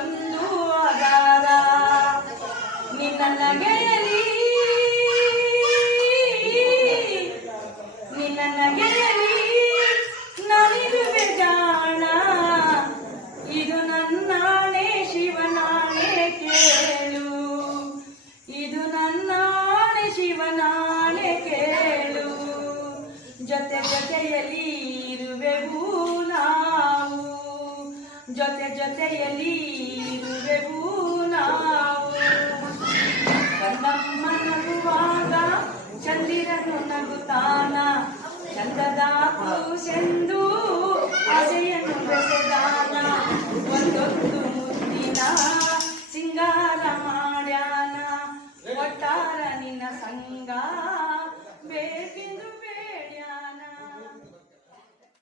ಒಂದು ಆಧಾರ. ನಿನ್ನ ಗೆಯಲಿ ನಾನಿರುವೆ ಜಾಣ. ಇದು ನನ್ನಾಣೆ ಶಿವನಾಣೆ ಕೇಳು. ಇದು ನನ್ನಾಣೆ ಶಿವನಾಣೆ ಕೇಳು. ಜೊತೆ ಜೊತೆಯಲ್ಲಿ ಇರುವೆವು ನಾವು. ಜೊತೆ ಜೊತೆಯಲ್ಲಿ ಇರುವೆವು ನಾವು. ಕಣ್ಣಮ್ಮ ನಗುವಾಗ ಚಂದಿರನು ನಗುತ್ತಾನ. ಚಂದದ ಕೂಸೆಂದು